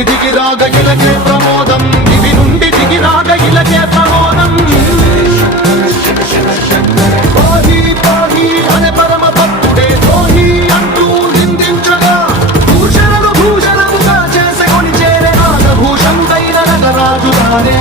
నుండి దిగిరాగ ఇలకే ప్రమోదం, దివి నుండి దిగిరాగ ఇలకే ప్రమోదం. పాహి పాహి అనే పరమ భక్తుడే ద్రోహి అంటూ నిందించగా, భూషణముగా చేసే కొని చేరే నాగభూషణుడైన నటరాజు తానే.